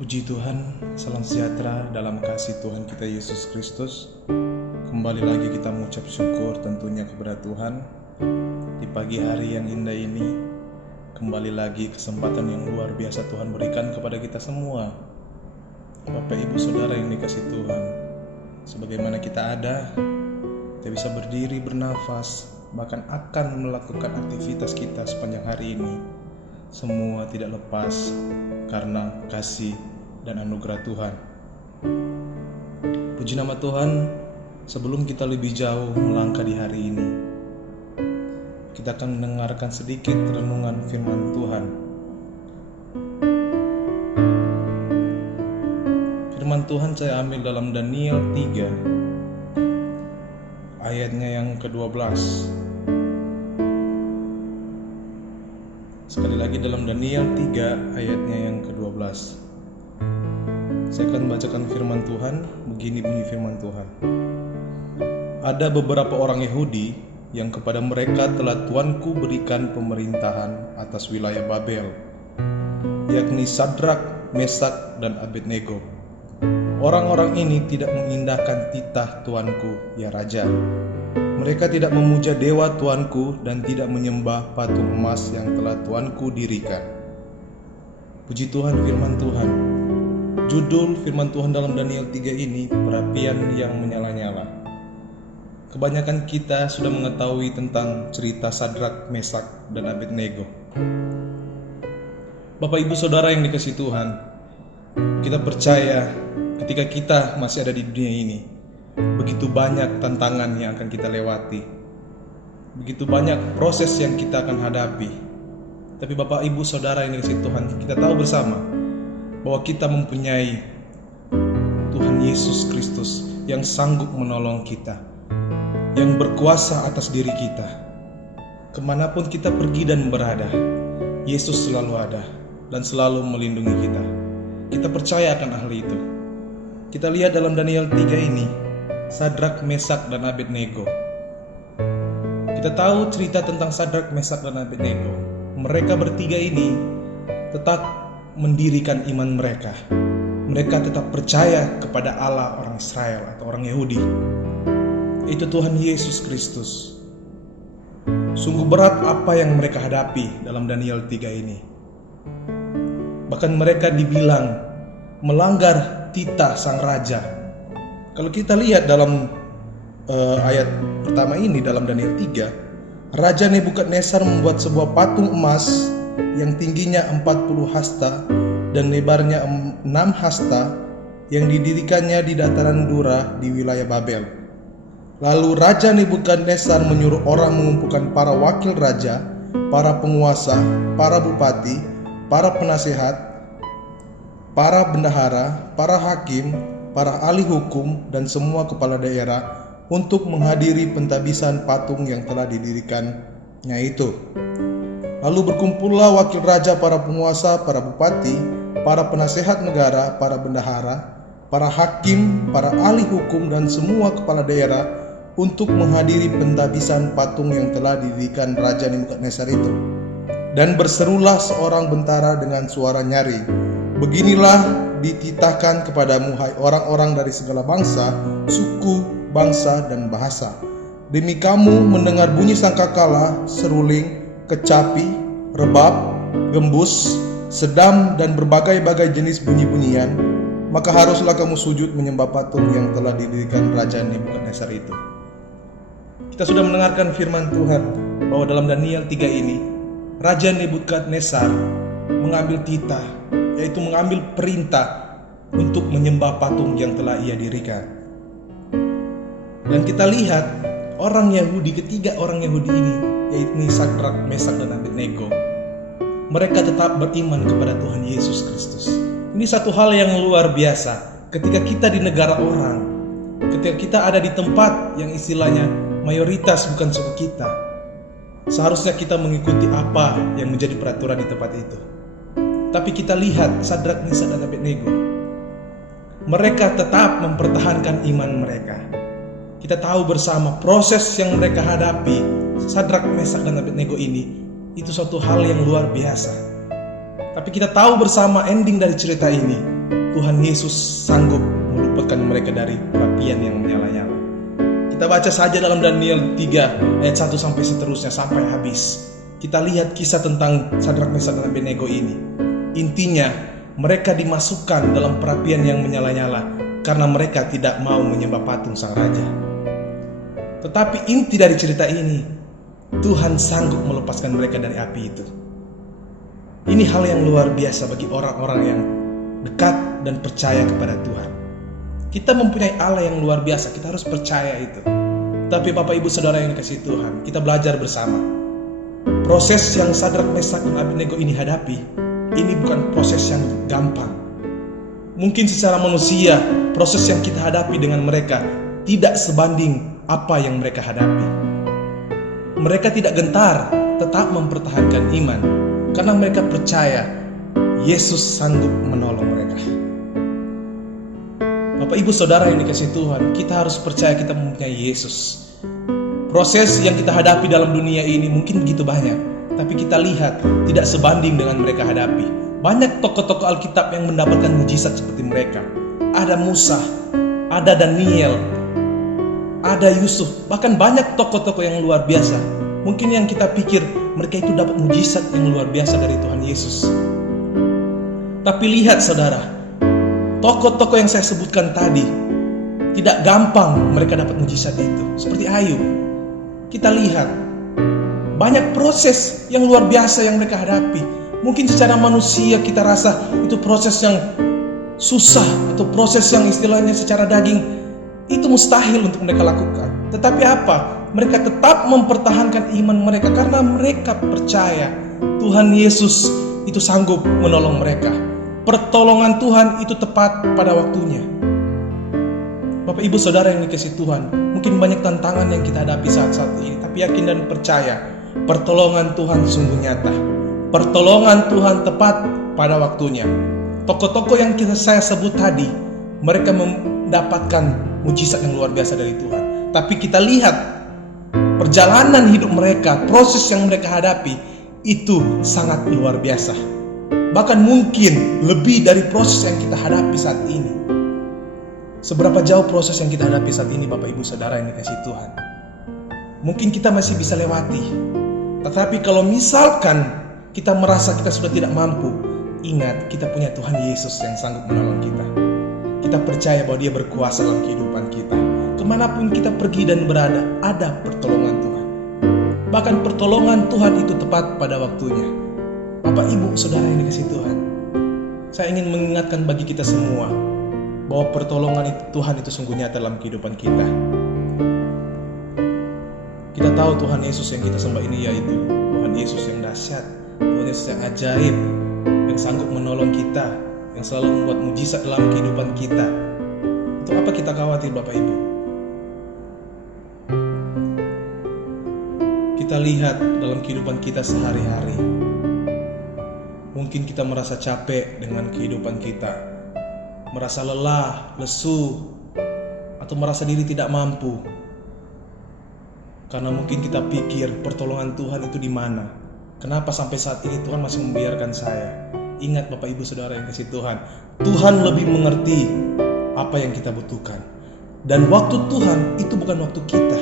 Puji Tuhan, salam sejahtera dalam kasih Tuhan kita Yesus Kristus. Kembali lagi kita mengucap syukur tentunya kepada Tuhan di pagi hari yang indah ini. Kembali lagi kesempatan yang luar biasa Tuhan berikan kepada kita semua, Bapak Ibu Saudara yang dikasih Tuhan. Sebagaimana kita ada, kita bisa berdiri, bernafas, bahkan akan melakukan aktivitas kita sepanjang hari ini. Semua tidak lepas karena kasih dan anugerah Tuhan. Puji nama Tuhan. Sebelum kita lebih jauh melangkah di hari ini, kita akan mendengarkan sedikit renungan firman Tuhan. Firman Tuhan saya ambil dalam Daniel 3 ayatnya yang ke-12. Sekali lagi dalam Daniel 3 ayatnya yang ke-12. Saya akan bacakan firman Tuhan. Begini bunyi firman Tuhan. Ada beberapa orang Yahudi yang kepada mereka telah Tuanku berikan pemerintahan atas wilayah Babel, yakni Sadrak, Mesak, dan Abednego. Orang-orang ini tidak mengindahkan titah Tuanku, ya Raja. Mereka tidak memuja dewa Tuanku dan tidak menyembah patung emas yang telah Tuanku dirikan. Puji Tuhan, firman Tuhan. Judul firman Tuhan dalam Daniel 3 ini, perapian yang menyala-nyala. Kebanyakan kita sudah mengetahui tentang cerita Sadrak, Mesak, dan Abednego. Bapak Ibu Saudara yang dikasihi Tuhan, kita percaya ketika kita masih ada di dunia ini, begitu banyak tantangan yang akan kita lewati, begitu banyak proses yang kita akan hadapi. Tapi Bapak Ibu Saudara yang dikasihi Tuhan, kita tahu bersama bahwa kita mempunyai Tuhan Yesus Kristus yang sanggup menolong kita, yang berkuasa atas diri kita. Kemanapun kita pergi dan berada, Yesus selalu ada dan selalu melindungi kita. Kita percaya akan hal itu. Kita lihat dalam Daniel 3 ini, Sadrak, Mesak, dan Abednego. Kita tahu cerita tentang Sadrak, Mesak, dan Abednego. Mereka bertiga ini tetap mendirikan iman mereka. Mereka tetap percaya kepada Allah orang Israel atau orang Yahudi. Itu Tuhan Yesus Kristus. Sungguh berat apa yang mereka hadapi dalam Daniel 3 ini. Bahkan mereka dibilang melanggar titah sang raja. Kalau kita lihat dalam ayat pertama ini dalam Daniel 3, Raja Nebukadnezar membuat sebuah patung emas yang tingginya 40 hasta dan lebarnya 6 hasta yang didirikannya di dataran Dura di wilayah Babel. Lalu Raja Nebukadnezar menyuruh orang mengumpulkan para wakil raja, para penguasa, para bupati, para penasehat, para bendahara, para hakim, para ahli hukum, dan semua kepala daerah untuk menghadiri pentabisan patung yang telah didirikannya itu. Lalu berkumpullah wakil raja, para penguasa, para bupati, para penasehat negara, para bendahara, para hakim, para ahli hukum, dan semua kepala daerah untuk menghadiri pentabisan patung yang telah didirikan Raja Nebukadnezar itu. Dan berserulah seorang bentara dengan suara nyaring, "Beginilah dititahkan kepadamu, hai orang-orang dari segala bangsa, suku, bangsa, dan bahasa. Demi kamu mendengar bunyi sangkakala, seruling, kecapi, rebab, gembus, sedam, dan berbagai-bagai jenis bunyi-bunyian, maka haruslah kamu sujud menyembah patung yang telah didirikan Raja Nebukadnezar itu." Kita sudah mendengarkan firman Tuhan bahwa dalam Daniel 3 ini, Raja Nebukadnezar mengambil titah, yaitu mengambil perintah untuk menyembah patung yang telah ia dirikan. Dan kita lihat orang Yahudi, ketiga orang Yahudi ini, yaitu Sadrak, Mesak, dan Abednego, mereka tetap beriman kepada Tuhan Yesus Kristus. Ini satu hal yang luar biasa. Ketika kita di negara orang, ketika kita ada di tempat yang istilahnya mayoritas bukan suku kita, seharusnya kita mengikuti apa yang menjadi peraturan di tempat itu. Tapi kita lihat Sadrak, Mesak, dan Abednego, mereka tetap mempertahankan iman mereka. Kita tahu bersama proses yang mereka hadapi, Sadrak, Mesak, dan Abednego ini, itu suatu hal yang luar biasa. Tapi kita tahu bersama ending dari cerita ini, Tuhan Yesus sanggup meluputkan mereka dari perapian yang menyala-nyala. Kita baca saja dalam Daniel 3 ayat 1 sampai seterusnya sampai habis. Kita lihat kisah tentang Sadrak, Mesak, dan Abednego ini. Intinya, mereka dimasukkan dalam perapian yang menyala-nyala karena mereka tidak mau menyembah patung sang raja. Tetapi inti dari cerita ini, Tuhan sanggup melepaskan mereka dari api itu. Ini hal yang luar biasa bagi orang-orang yang dekat dan percaya kepada Tuhan. Kita mempunyai Allah yang luar biasa, kita harus percaya itu. Tapi Bapak Ibu Saudara yang dikasihi Tuhan, kita belajar bersama. Proses yang Sadrak, Mesak, dan Abednego ini hadapi, ini bukan proses yang gampang. Mungkin secara manusia, proses yang kita hadapi dengan mereka tidak sebanding apa yang mereka hadapi. Mereka tidak gentar, tetap mempertahankan iman, karena mereka percaya Yesus sanggup menolong mereka. Bapak Ibu Saudara yang dikasihi Tuhan, kita harus percaya kita mempunyai Yesus. Proses yang kita hadapi dalam dunia ini mungkin begitu banyak, tapi kita lihat tidak sebanding dengan mereka hadapi. Banyak tokoh-tokoh Alkitab yang mendapatkan mujizat seperti mereka. Ada Musa, ada Daniel, ada Yusuf, bahkan banyak tokoh-tokoh yang luar biasa. Mungkin yang kita pikir mereka itu dapat mujizat yang luar biasa dari Tuhan Yesus. Tapi lihat saudara, tokoh-tokoh yang saya sebutkan tadi, tidak gampang mereka dapat mujizat itu. Seperti Ayub, kita lihat banyak proses yang luar biasa yang mereka hadapi. Mungkin secara manusia kita rasa itu proses yang susah, atau proses yang istilahnya secara daging itu mustahil untuk mereka lakukan. Tetapi apa? Mereka tetap mempertahankan iman mereka karena mereka percaya Tuhan Yesus itu sanggup menolong mereka. Pertolongan Tuhan itu tepat pada waktunya. Bapak Ibu Saudara yang dikasihi Tuhan, mungkin banyak tantangan yang kita hadapi saat-saat ini, tapi yakin dan percaya pertolongan Tuhan sungguh nyata. Pertolongan Tuhan tepat pada waktunya. Tokoh-tokoh yang saya sebut tadi, mereka mendapatkan mujizat yang luar biasa dari Tuhan. Tapi kita lihat perjalanan hidup mereka, proses yang mereka hadapi itu sangat luar biasa. Bahkan mungkin lebih dari proses yang kita hadapi saat ini. Seberapa jauh proses yang kita hadapi saat ini Bapak Ibu Saudara yang dikasihi Tuhan? Mungkin kita masih bisa lewati. Tetapi kalau misalkan kita merasa kita sudah tidak mampu, ingat kita punya Tuhan Yesus yang sanggup menolong kita. Kita percaya bahwa Dia berkuasa dalam kehidupan kita. Kemanapun kita pergi dan berada, ada pertolongan Tuhan. Bahkan pertolongan Tuhan itu tepat pada waktunya. Bapak Ibu Saudara yang dikasihi Tuhan, saya ingin mengingatkan bagi kita semua bahwa pertolongan Tuhan itu sungguh nyata dalam kehidupan kita. Kita tahu Tuhan Yesus yang kita sembah ini yaitu Tuhan Yesus yang dahsyat, Tuhan Yesus yang ajaib, yang sanggup menolong kita, yang selalu membuat mujizat dalam kehidupan kita. Untuk apa kita khawatir Bapak Ibu? Kita lihat dalam kehidupan kita sehari-hari. Mungkin kita merasa capek dengan kehidupan kita, merasa lelah, lesu, atau merasa diri tidak mampu. Karena mungkin kita pikir pertolongan Tuhan itu di mana? Kenapa sampai saat ini Tuhan masih membiarkan saya? Ingat Bapak Ibu Saudara yang kasih Tuhan, Tuhan lebih mengerti apa yang kita butuhkan. Dan waktu Tuhan itu bukan waktu kita.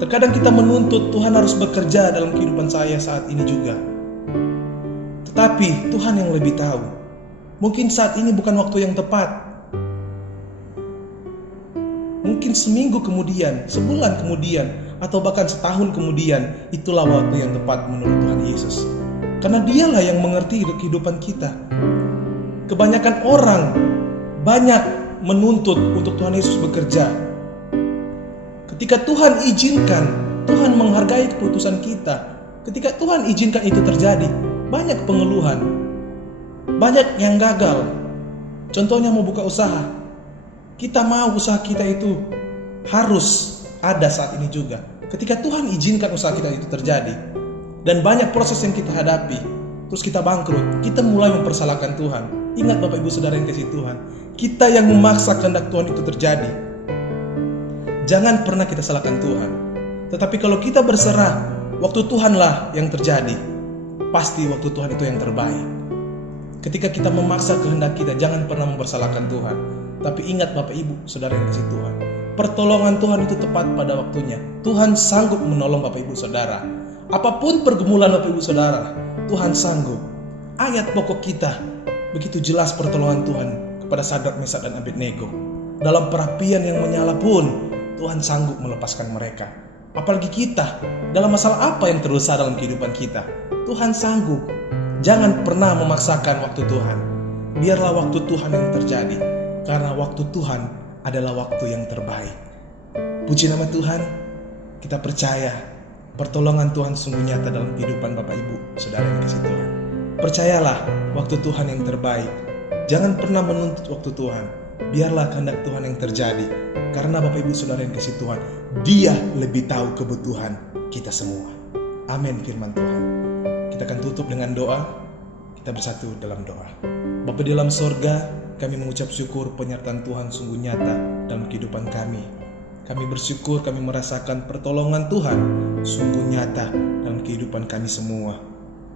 Terkadang kita menuntut Tuhan harus bekerja dalam kehidupan saya saat ini juga. Tetapi Tuhan yang lebih tahu. Mungkin saat ini bukan waktu yang tepat. Mungkin seminggu kemudian, sebulan kemudian, atau bahkan setahun kemudian, itulah waktu yang tepat menurut Tuhan Yesus. Karena Dialah yang mengerti kehidupan kita. Kebanyakan orang banyak menuntut untuk Tuhan Yesus bekerja. Ketika Tuhan izinkan, Tuhan menghargai keputusan kita. Ketika Tuhan izinkan itu terjadi, banyak pengeluhan, banyak yang gagal. Contohnya mau buka usaha, kita mau usaha kita itu harus ada saat ini juga. Ketika Tuhan izinkan usaha kita itu terjadi, dan banyak proses yang kita hadapi, terus kita bangkrut, kita mulai mempersalahkan Tuhan. Ingat Bapak Ibu Saudara yang kasih Tuhan, kita yang memaksa kehendak Tuhan itu terjadi. Jangan pernah kita salahkan Tuhan. Tetapi kalau kita berserah, waktu Tuhanlah yang terjadi, pasti waktu Tuhan itu yang terbaik. Ketika kita memaksa kehendak kita, jangan pernah mempersalahkan Tuhan. Tapi ingat Bapak Ibu, Saudara yang dikasihi Tuhan, pertolongan Tuhan itu tepat pada waktunya. Tuhan sanggup menolong Bapak Ibu Saudara. Apapun pergumulan Bapak Ibu Saudara, Tuhan sanggup. Ayat pokok kita begitu jelas pertolongan Tuhan kepada Sadrak, Mesak, dan Abednego. Dalam perapian yang menyala pun Tuhan sanggup melepaskan mereka. Apalagi kita, dalam masalah apa yang terusak dalam kehidupan kita, Tuhan sanggup. Jangan pernah memaksakan waktu Tuhan. Biarlah waktu Tuhan yang terjadi, karena waktu Tuhan adalah waktu yang terbaik. Puji nama Tuhan. Kita percaya pertolongan Tuhan sungguh nyata dalam kehidupan Bapak Ibu Saudara yang dikasihi Tuhan. Percayalah waktu Tuhan yang terbaik. Jangan pernah menuntut waktu Tuhan. Biarlah kehendak Tuhan yang terjadi, karena Bapak Ibu Saudara yang dikasihi Tuhan, Dia lebih tahu kebutuhan kita semua. Amin firman Tuhan. Kita akan tutup dengan doa. Kita bersatu dalam doa. Bapa di dalam sorga, kami mengucap syukur penyertaan Tuhan sungguh nyata dalam kehidupan kami. Kami bersyukur kami merasakan pertolongan Tuhan sungguh nyata dalam kehidupan kami semua.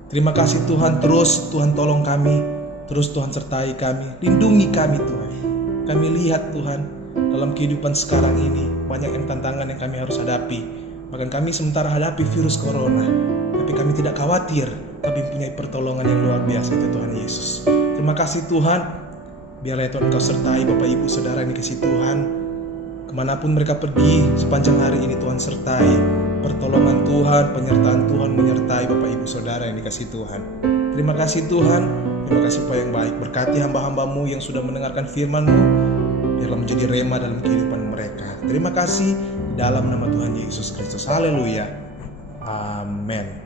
Terima kasih Tuhan, terus Tuhan tolong kami, terus Tuhan sertai kami, lindungi kami Tuhan. Kami lihat Tuhan, dalam kehidupan sekarang ini banyak yang tantangan yang kami harus hadapi. Bahkan kami sementara hadapi virus corona, tapi kami tidak khawatir. Kami punya pertolongan yang luar biasa, itu Tuhan Yesus. Terima kasih Tuhan. Biarlah Tuhan Engkau sertai Bapak Ibu Saudara yang dikasihi Tuhan. Kemanapun mereka pergi sepanjang hari ini, Tuhan sertai. Pertolongan Tuhan, penyertaan Tuhan menyertai Bapak Ibu Saudara yang dikasihi Tuhan. Terima kasih Tuhan. Terima kasih Pak yang baik. Berkati hamba-hamba-Mu yang sudah mendengarkan firman-Mu. Biarlah menjadi rema dalam kehidupan mereka. Terima kasih dalam nama Tuhan Yesus Kristus. Haleluya. Amin.